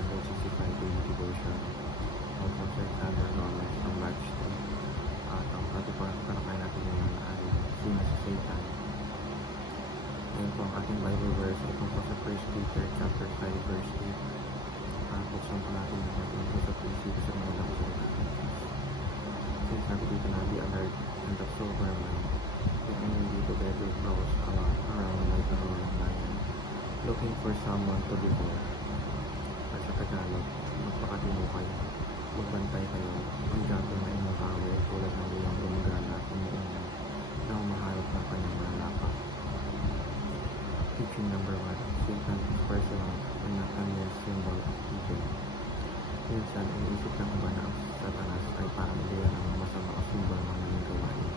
365 daily devotion of Dr. Sandra Gomez from March 3. At ang ating pagkakalakay natin ngayon ay Sino si Satan. Ngayon po ang ating Bible verse ay tungkol sa 1 Peter chapter 5 verse 8. Buksan po natin ang ating puso at isipin sa mga lakas ng ating. Since sabi dito na be alert and the sober mind, the enemy together prowls around like a roaring lion, looking for someone to devour. At sa Tagalog, magpakatino kayo, magbantay kayo, ang jato na inyong kaaway tulad ng iyong gumagala at umuunay na humaharap ng kanyang malalapak. Teaching number 1, Satan is personal and not a mere symbol of evil. Minsan, iniisip ng iba na ang Satanas ay parang ideya ng masama o simbol ng maling gawain.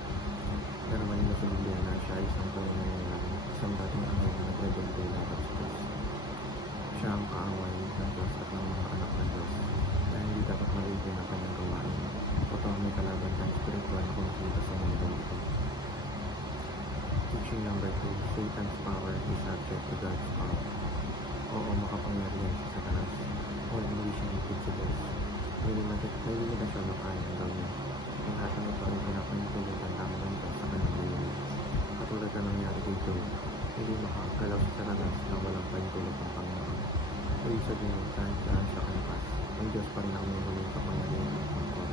Pero malinaw sa Biblia na siya ay isang tunay na nilalang, isang dating anghel na nagrebelde laban sa Diyos. Siya ang kaaway ng Diyos at ng mga anak ng Diyos, kaya hindi dapat maligay ang kanyang gawain. Totoo may kalaban tayong spiritual na kumikita sa mundo ito. Teaching number 2, Satan's power is subject to God's power. Oo, makapangyarihan si Satanas, o hindi siya higit sa Diyos. May limitasyon siya makayang gawin. Ang lahat ng ito ay pinapanitulutan lamang ng Diyos sa kanyang buhay. Katulad na nangyari kay Job, hindi makakagalaw si Satanas na walang panitulog ng Panginoon. Ibig sabihin, kahit saan siya kalakas, ang Diyos pa rin ang may muling kapangyarihan at kontrol.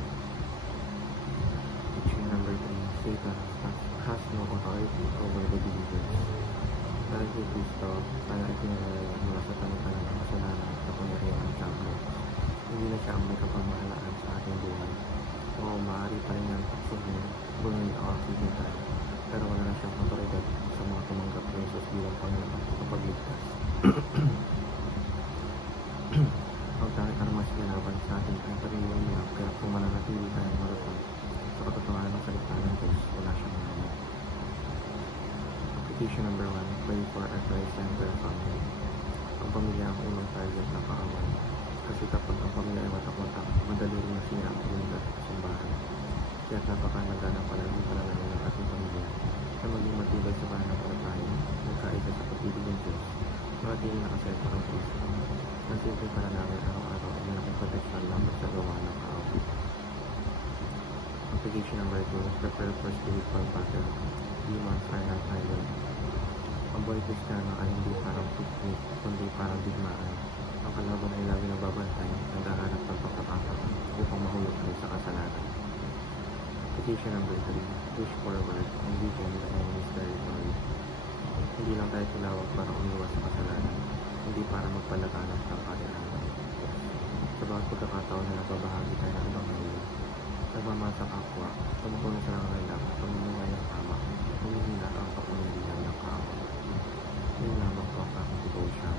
Teaching number 3, Satan has no authority over the believers. Dahil kay Kristo, tayo ay pinalalayan mula sa talupanan ng kasalanan at kapangyarihan ng Diablo. Hindi na siya ang may kapamahalaan sa ating buhay. Oo, maaari pa rin niyang taksuhin, bunuin o aksidin tayo, pero wala na siyang otoridad sa mga tumanggap ng Jesus bilang Panginoon at kapagligtas. Ang tanging armas laban sa atin ay pagiging niya, kaya kung mananatili tayong marupang sa katotohanan ng salita ng Diyos, wala siyang naman. Application number 1, pray for our Christ Center family. Ang pamilya ang unang target na kaaway. Kasi kapag ang pamilya ay watak-watak, madali rin na siya ang pamilya at kasambahan. Kaya't napakahalaga ng pananampalataya ng ating pamilya na maging matibay sa pananampalataya, magkaisa sa pag-ibig ng Diyos, magiging nakasenta ng Kristo. Ang simpleng panalangin araw-araw ay malaking proteksyon lamang sa gawa ng kaaway. Application number 2, prepare for spiritual battle. Demons are not idle. Ang buhay Kristiyano ay hindi parang picnic, kundi parang digmaan. Ang kalaban ay lagi nagbabantay, naghahanap ng pagkakataon upang mahulog tayo sa kasalanan. Application number 3, push forward and weaken the enemy's territory. Hindi lang tayo tinawag para umiwas sa kasalanan, hindi para magpalaganap ng kalihanan. Sa bawat pagkakataon na nagbabahagi tayo ng ebanghelyo, nagmamasa kapwa, tumutuloy sa nangangailangan, pamumuhay ng tama, humihina ang kapangyarihan ng kaaway. Yun lamang po ang aking devotion.